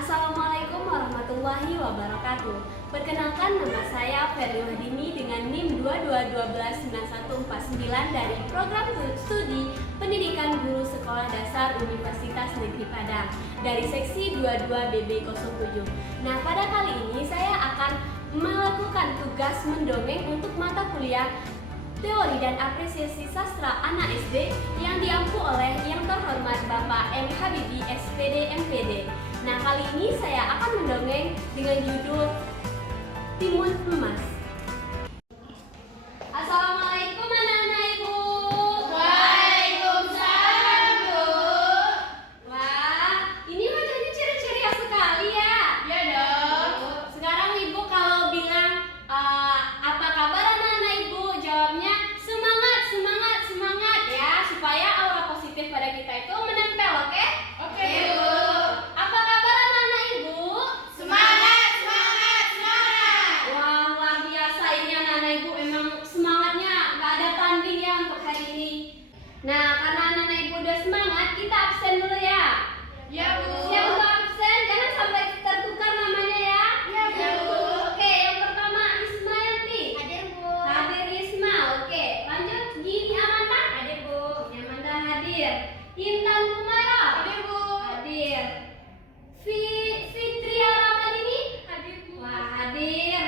Assalamualaikum warahmatullahi wabarakatuh. Perkenalkan, nama saya Ferry Wahdini dengan NIM 22129149 dari Program Studi Pendidikan Guru Sekolah Dasar Universitas Negeri Padang dari Seksi 22 BB07. Nah, pada kali ini saya akan melakukan tugas mendongeng untuk mata kuliah Teori dan Apresiasi Sastra Anak SD yang diampu oleh Yang Terhormat Bapak M. Habibie SPD MPD. Nah, kali ini saya akan mendongeng dengan judul Timun Emas. Assalamualaikum anak-anak Ibu. Waalaikumsalam, Bu. Wah, ini wajahnya ceria-ceria sekali ya. Iya dong. Sekarang Ibu kalau bilang apa kabar anak-anak Ibu, jawabnya semangat, semangat, semangat ya, supaya aura positif pada kita itu menempel, oke? Oke, Bu. Apa kabar anak-anak Ibu? Semangat, semangat, semangat. Wah, luar biasa ini anak-anak Ibu, memang semangatnya gak ada tanding ya untuk hari ini. Nah, karena anak-anak Ibu udah semangat, kita absen dulu ya. Ya, Bu. Siap untuk absen, jangan sampai tertukar namanya ya. Ya, Bu. Oke, yang pertama Ismayanti. Hadir, Bu. Hadir Isma, oke. Lanjut, Gini Amanda. Hadir Bu. Amanda hadir. Intan Kumara. Hadir, Bu. Hadir. Fitria Ramadini. Hadir, Bu. Wah, hadir.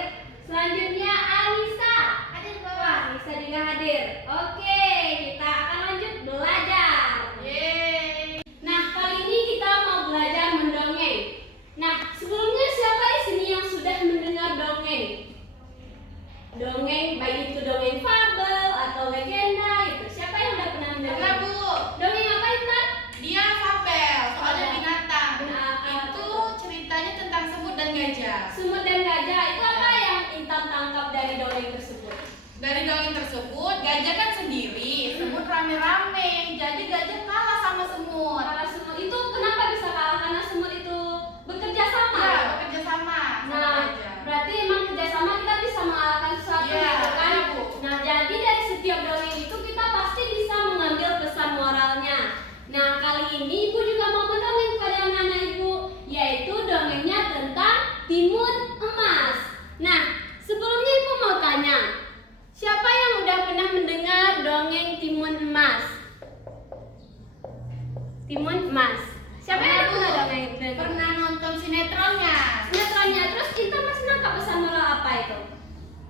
Selanjutnya Anissa. Hadir, Bu. Wah, Anissa juga hadir. Oke, kita akan lanjut belajar. Yeay. Nah, kali ini kita mau belajar mendongeng. Nah, sebelumnya siapa di sini yang sudah mendengar dongeng? Dongeng, baik itu dongeng fabel atau legenda, itu. Siapa yang udah pernah mendengar? Pernah, Bu. Dongeng apa itu? Dia fabel, soalnya Fabel. binatang. Nah, Itu ceritanya tentang semut dan gajah. Semut dan gajah. Itu apa yang Intan tangkap dari dongeng tersebut? Dari dongeng tersebut, gajah kan sendiri, semut rame-rame. Jadi gajah kalah sama semut. Karena semut itu kenapa bisa kalah? Karena semut itu bekerja sama. Ya, bekerja sama Nah, gajah. berarti emang kerjasama kita bisa mengalahkan sesuatu Iya, gitu kan? iya, Bu. Nah, jadi dari setiap dongeng itu kita pasti bisa mengambil pesan moralnya. Nah, kali ini Ibu juga mau mendongeng kepada anak-anak Ibu, yaitu dongengnya tentang Timun Emas. Nah, sebelumnya Ibu mau tanya, siapa yang udah pernah mendengar dongeng Timun Emas? Timun Emas. Siapa yang udah pernah dongeng? Pernah nonton sinetronnya? Sinetronnya, terus kita masih nangkap pesan moral apa itu?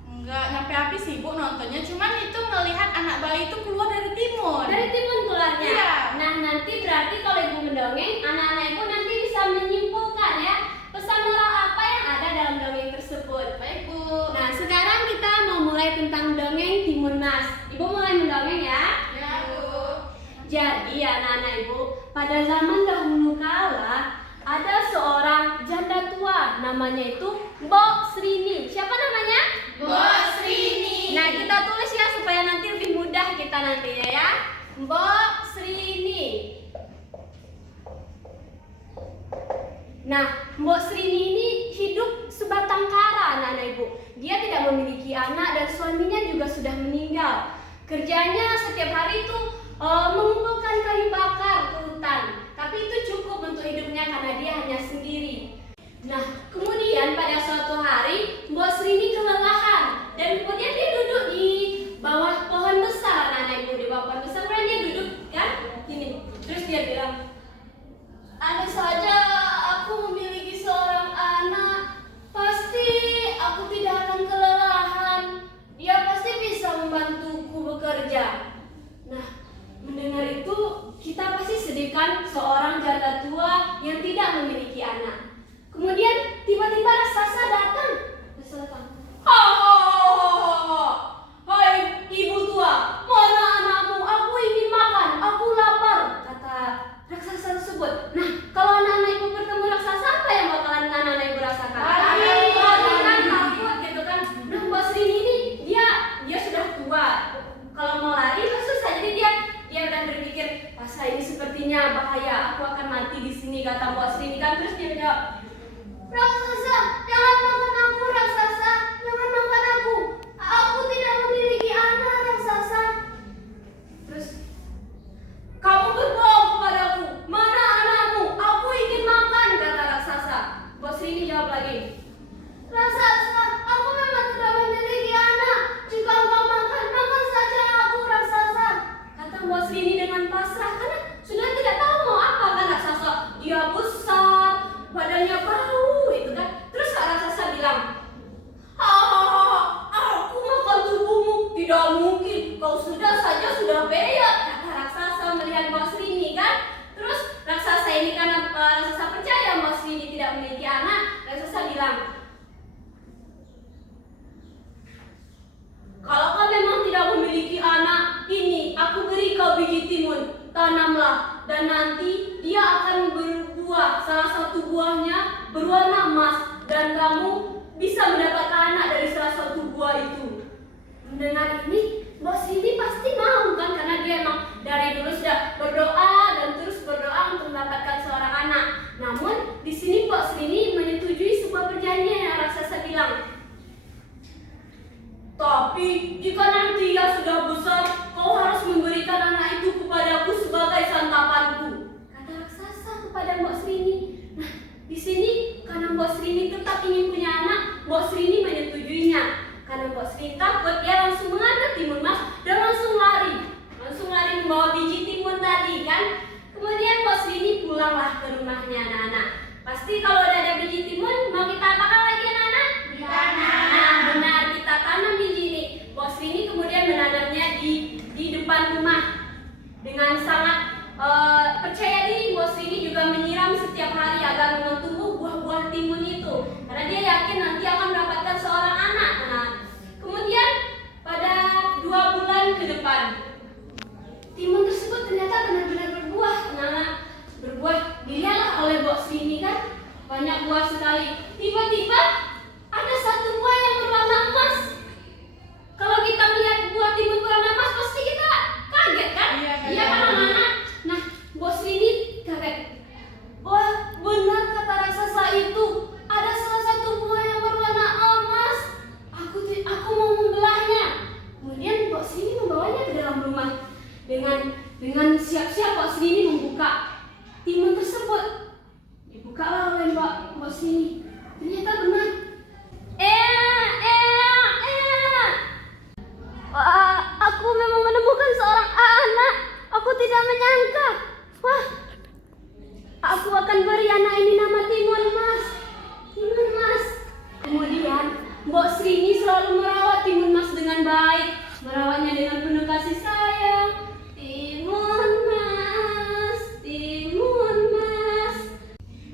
Enggak nyampe habis sih, Bu, nontonnya. Cuman itu ngelihat anak bayi itu keluar dari timun. Dari timun keluarnya. Iya. Nah, nanti berarti kalau Ibu mendongeng, anak-anak Ibu nanti bisa menyimpulkan ya pesan moral apa yang ada dalam dongeng tersebut. Baik, Bu. Nah, sekarang kita mau mulai tentang dongeng Timun Mas. Ibu mulai mendongeng ya. Ya, Bu. Jadi anak-anak Ibu, pada zaman dahulu kala ada seorang janda tua, namanya itu Mbok Srini. Siapa namanya? Bos Rini. Nah, kita tulis ya supaya nanti lebih mudah kita nantinya ya. Mbok Srini. Nah, Mbok Srini ini hidup sebatang kara anak-anak Ibu. Dia tidak memiliki anak dan suaminya juga sudah meninggal. Kerjanya setiap hari itu mengumpulkan kayu bakar ke hutan. Tapi itu cukup untuk hidupnya karena dia hanya sendiri. Nah, kemudian pada suatu hari Mbok Srini kelelahan dan kemudian dia duduk di bawah pohon besar anak-anak Ibu. Di bawah pohon besar kemudian dia duduk kan gini. Terus dia bilang, "Andai saja aku memiliki seorang anak, pasti aku tidak akan kelelahan. Dia pasti bisa membantuku bekerja." Nah, mendengar itu kita pasti sedih kan, seorang janda tua yang tidak memiliki anak. Kemudian tiba-tiba raksasa datang. Raksasa datang. Hai ibu tua, mana anakmu? Aku ingin makan, aku lapar, kata raksasa tersebut. Nah, kalau anak-anak Ibu bertemu raksasa, apa yang bakalan anak-anak Ibu rasakan? Lari. Lari kan, takut gitu kan. Nah, Mbak Srini ini dia sudah tua. Kalau mau lari itu susah. Jadi dia udah berpikir, masa ini sepertinya bahaya, aku akan mati di sini, kata Mbak Srini kan. Terus dia jawab, "Raksasa, jangan makan aku, raksasa, jangan makan aku. Aku tidak memiliki anak, raksasa." Terus, "Kamu berbohong kepadaku. Mana anakmu? Aku ingin makan," kata raksasa. badannya bau itu kan. Terus kak raksasa bilang, hahaha, aku makan tubuhmu, tidak mungkin, kau sudah beyot, kata raksasa melihat Mbok Srini kan. Terus raksasa ini karena raksasa percaya Mbok Srini tidak memiliki anak, raksasa bilang, kalau kau memang tidak memiliki anak, ini aku beri kau biji timun, tanamlah, dan nanti dia akan berbuah. Salah satu buahnya berwarna emas, dan kamu bisa mendapatkan anak dari salah satu buah itu. Mendengar ini, Mbok Srini pasti mau kan, karena dia emang dari dulu sudah berdoa dan terus berdoa untuk mendapatkan seorang anak. Namun di sini Mbok Srini menyetujui sebuah perjanjian yang raksasa bilang, tapi jika nanti ia sudah besar, kau harus memberikan anak itu kepadaku sebagai santapanku, kata raksasa kepada Mbok Srini. Nah, di sini karena Mbok Srini tetap ingin punya anak, Mbok Srini menyetujuinya. Karena Mbok Srini takut, dia langsung mengambil timun emas dan langsung lari membawa biji timun tadi kan. Kemudian Mbok Srini pulanglah ke rumahnya anak-anak. Pasti kalau udah ada biji timun, mau kita apakan lagi anak-anak? Ditanam. Nah, benar, kita tanam biji ini. Mbok Srini kemudian menanamnya di depan rumah. Dengan sangat percaya diri, Mbok Srini juga menyiram setiap hari agar tumbuh buah-buah timun itu. Karena dia yakin nanti akan mendapatkan seorang anak. Nah, kemudian pada 2 bulan ke depan, timun tersebut ternyata benar-benar berbuah. Nah, berbuah dilihatlah oleh Mbok Srini kan, banyak buah sekali. Tiba-tiba ada satu buah yang berwarna emas. Kalau kita melihat buah timun berwarna emas, pasti kita kaget kan? Iya kan anak-anak? Nah, Mbok Srini kaget. Wah, benar kata raksasa itu. Ada salah satu buah yang berwarna emas. Aku mau membelahnya. Kemudian Mbok Srini membawanya ke dalam rumah. Dengan siap-siap Mbok Srini membuka timun tersebut. Dibukalah oleh Mbok Srini. Ternyata benar. Wah, aku memang menemukan seorang anak. Aku tidak menyangka. Wah, aku akan beri anak ini nama Timun Mas. Timun Mas. Kemudian Mbok Srini selalu merawat Timun Mas dengan baik, merawatnya dengan penuh kasih sayang. Timun Mas, Timun Mas.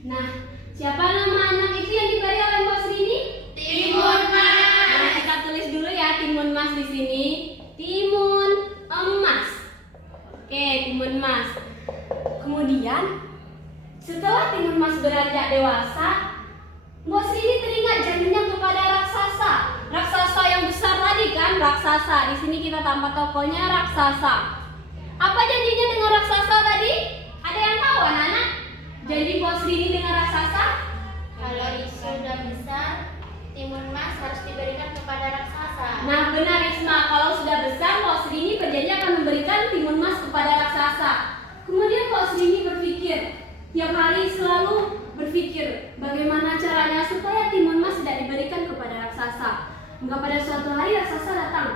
Nah, siapa nama anak itu yang diberi oleh Mbok Srini? Timun Mas. Nah, kita tulis dulu ya Timun Mas di sini. Timun emas. Oke, Timun Mas. Kemudian setelah Timun Mas beranjak dewasa, Mbok Srini teringat janjinya kepada raksasa. Raksasa yang besar tadi kan, raksasa. Di sini kita tambah tokohnya raksasa. Apa janjinya dengan raksasa tadi? Ada yang tahu anak-anak? Janji Mbok Srini dengan raksasa? Kalau sudah besar, timun emas harus diberikan kepada raksasa. Nah, benar Isma. Kalau sudah besar, Mbok Srini berjanji akan memberikan timun emas kepada raksasa. Kemudian Mbok Srini berpikir, tiap hari selalu berpikir bagaimana caranya supaya timun emas tidak diberikan kepada raksasa. Hingga pada suatu hari raksasa datang.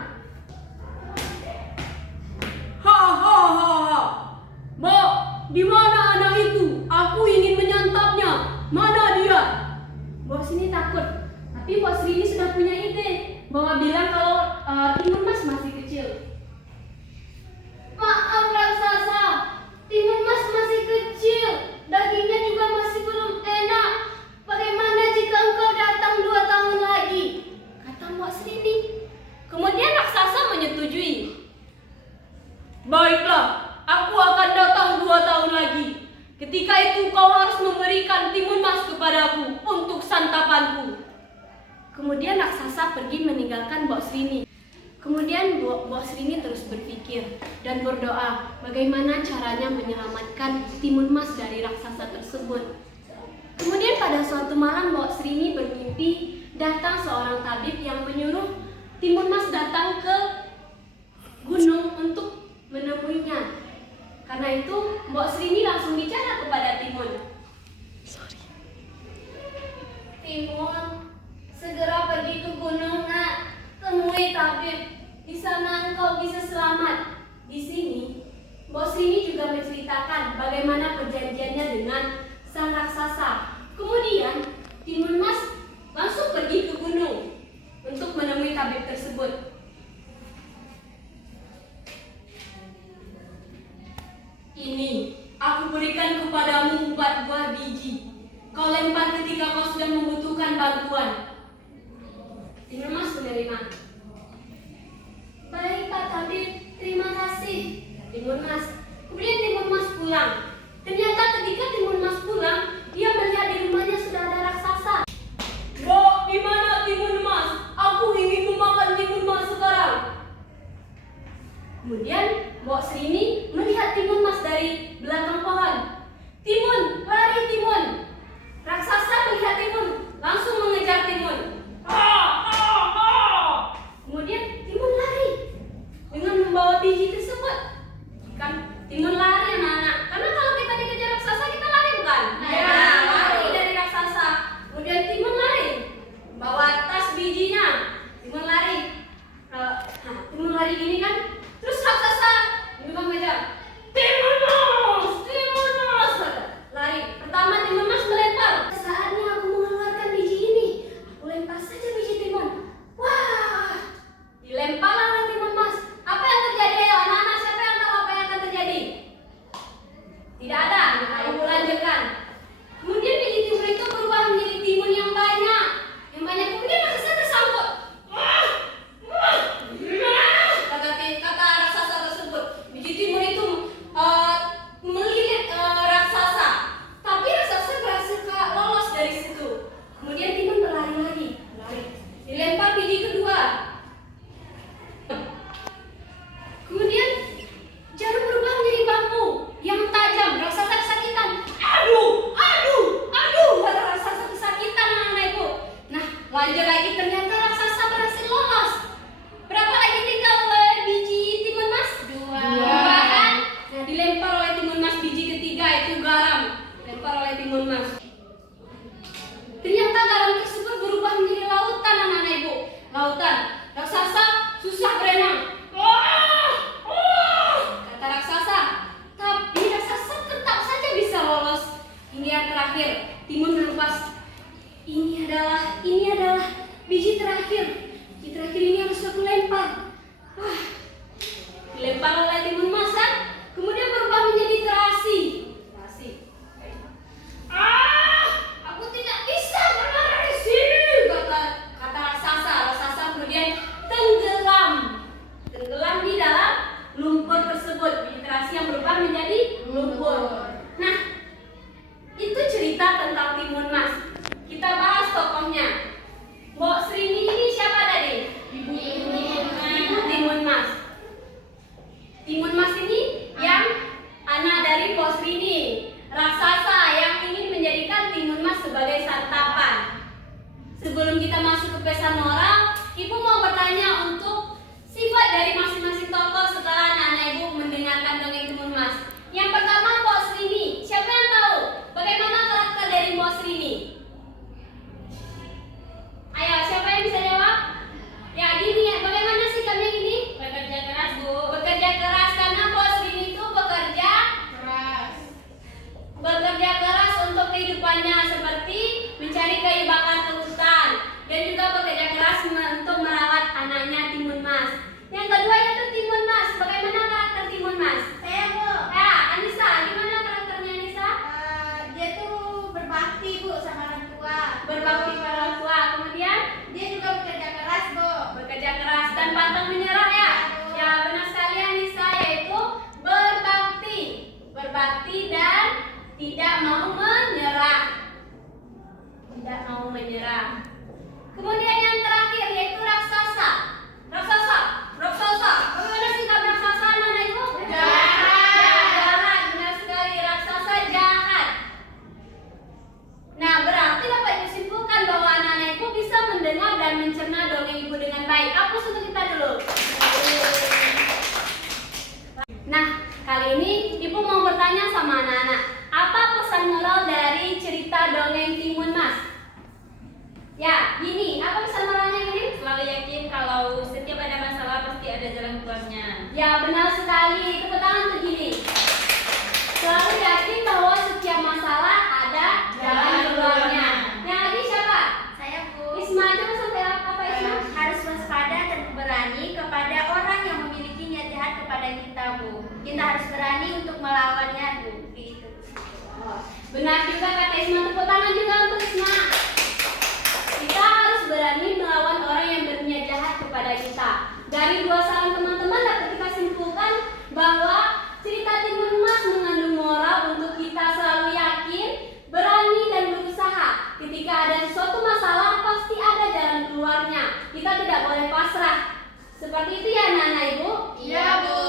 Mbok, di mana anak itu? Aku ingin menyantapnya. Mana dia? Mbok Srini takut, tapi Mbok Srini sudah punya ide. Mbok bilang kalau timun emas masih kecil. Maaf raksasa, timun emas masih kecil, dagingnya juga masih belum enak. Bagaimana jika engkau datang 2 tahun lagi? Kata Mbok Srini. Kemudian raksasa menyetujui. Baiklah, aku akan datang 2 tahun lagi. Ketika itu kau harus memberikan timun emas kepadaku untuk santapanku. Kemudian raksasa pergi meninggalkan Mbok Srini. Kemudian Mbok Srini terus berpikir dan berdoa bagaimana caranya menyelamatkan timun emas dari raksasa tersebut. Kemudian pada suatu malam Mbok Srini bermimpi datang seorang tabib yang menyuruh timun emas datang ke gunung untuk menemuinya. Karena itu Mbok Srini langsung bicara kepada Timun. Timun, segera pergi ke gunung nak, temui tabib. Di sana engkau bisa selamat. Di sini Mbok Srini juga menceritakan bagaimana perjanjiannya dengan sang raksasa. Kemudian kau lempar ketika kau sedang membutuhkan bantuan. Timun Mas menerima. Baik Pak Tabib, terima kasih. Timun Mas. Kemudian Timun Mas pulang. Ternyata ketika Timun Mas pulang, dia melihat di rumahnya sudah ada raksasa. Mbok, di mana Timun Mas? Aku ingin memakan Timun Mas sekarang. Kemudian Mbok Srini melihat Timun Mas dari belakang pohon. Timun, lari Timun. Raksasa melihat Timun, langsung mengejar Timun. Kemudian Timun lari dengan membawa biji tersebut. Kan Timun lari anak-anak. Karena kalau kita dikejar raksasa kita lari bukan? Ya. Lari dari raksasa. Kemudian Timun lari bawa tas bijinya. Timun lari. Timun lari gini kan. Terus raksasa juga mengejar. Timun Mas, lari. Pertama Timun Mas melempar. Saatnya aku mengeluarkan biji ini. Aku lempar saja biji Timun. Wah, dilemparlah oleh Timun Mas. Apa yang terjadi ya anak-anak? Siapa yang tahu apa yang akan terjadi? Tidak ada. Aku lanjutkan. Kemudian biji timun itu berubah menjadi timun yang banyak. Kemudian raksasa tersangkut. Kata raksasa tersebut. Biji timun itu melilit raksasa. Tapi raksasa berhasil lolos dari situ. Kemudian timun berlari lagi. Dilempar biji kedua. Kemudian jarum berubah menjadi bambu yang tajam. Raksasa kesakitan. Aduh, kata raksasa kesakitan anak ibu. Nah, lanjut lagi ternyata raksasa berhasil lolos. Berapa lagi tinggal biji Timun Mas? Dua kan? Nah, dilempar oleh Timun Mas biji ketiga itu garam. Dilempar oleh Timun Mas. Ternyata garam tersebut berubah menjadi lautan anak-anak ibu. Lautan. Raksasa susah berenang. Kata raksasa. Tapi raksasa tetap saja bisa lolos. Ini yang terakhir. Timun melepas. Ini adalah biji terakhir. Biji terakhir ini harus aku lempar. Dilempar oleh Timun Mas kan? Kemudian berubah menjadi terasi. Aku tidak bisa berlari dari sini, kata raksasa. Raksasa kemudian tenggelam di dalam lumpur tersebut. Biji terasi yang berubah menjadi lumpur. Nah, itu cerita tentang Timun Mas. Kita bahas tokohnya. Mbok Srini ini siapa tadi? Ibu Timun Mas. Timun Mas ini yang anak dari Mbok Srini, raksasa yang ingin menjadikan Timun Mas sebagai santapan. Sebelum kita masuk ke pesan moral, Ibu mau bertanya untuk sifat dari masing-masing tokoh setelah anak-anak Ibu mendengarkan dongeng Timun Mas. Yang pertama Mbok Srini. Siapa yang tahu bagaimana karakter dari Mbok Srini? Ayo, siapa yang bisa jawab? Ya gini ya, bagaimana sikapnya gini? Bekerja keras, Bu. Bekerja keras karena Mbok Srini itu bekerja keras untuk kehidupannya, seperti mencari kayu bakar ke hutan dan juga bekerja keras untuk merawat anaknya Timun Mas. Yang kedua yaitu Timun Mas. Bagaimana karakter Timun Mas? Saya Bu, Ya, Anissa, gimana karakternya Anissa? dia tuh berbakti Bu sama orang tua. Berbakti pada orang tua. Kemudian Dia juga bekerja keras Bu. bekerja keras dan pantang menyerah ya. Ya, benar sekali Anissa, yaitu berbakti dan tidak mau menyerah. Kemudian yang terakhir yaitu raksasa. Bagaimana sikap raksasa anak-anak itu? Jahat, benar sekali. Raksasa jahat. Nah, berarti dapat disimpulkan bahwa anak-anak ibu bisa mendengar dan mencerna dongeng ibu dengan baik. Hapus untuk kita dulu. Nah, kali ini ibu mau bertanya sama anak-anak, apa pesan moral dari cerita dongeng Timun Mas? Ya, gini, apa pesan moralnya gini? Selalu yakin kalau setiap ada masalah pasti ada jalan keluarnya. Ya, benar sekali. Tepuk tangan tuh gini. Selalu yakin bahwa setiap masalah ada jalan keluarnya. Yang lagi siapa? Saya Bu. Isma aja sampai apa Isma? Harus waspada dan berani kepada orang yang memiliki niat jahat kepada kita Bu. Kita harus berani untuk melawannya Bu. Gitu. Benar juga kata Isma, tepuk tangan juga Seperti itu ya anak-anak Ibu? Iya, Bu.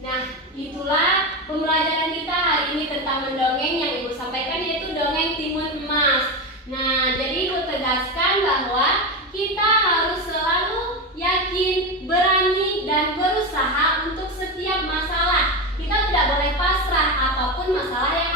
Nah, itulah pembelajaran kita hari ini tentang mendongeng yang Ibu sampaikan, yaitu dongeng Timun Emas. Nah, jadi Ibu tegaskan bahwa kita harus selalu yakin, berani, dan berusaha untuk setiap masalah. Kita tidak boleh pasrah apapun masalah yang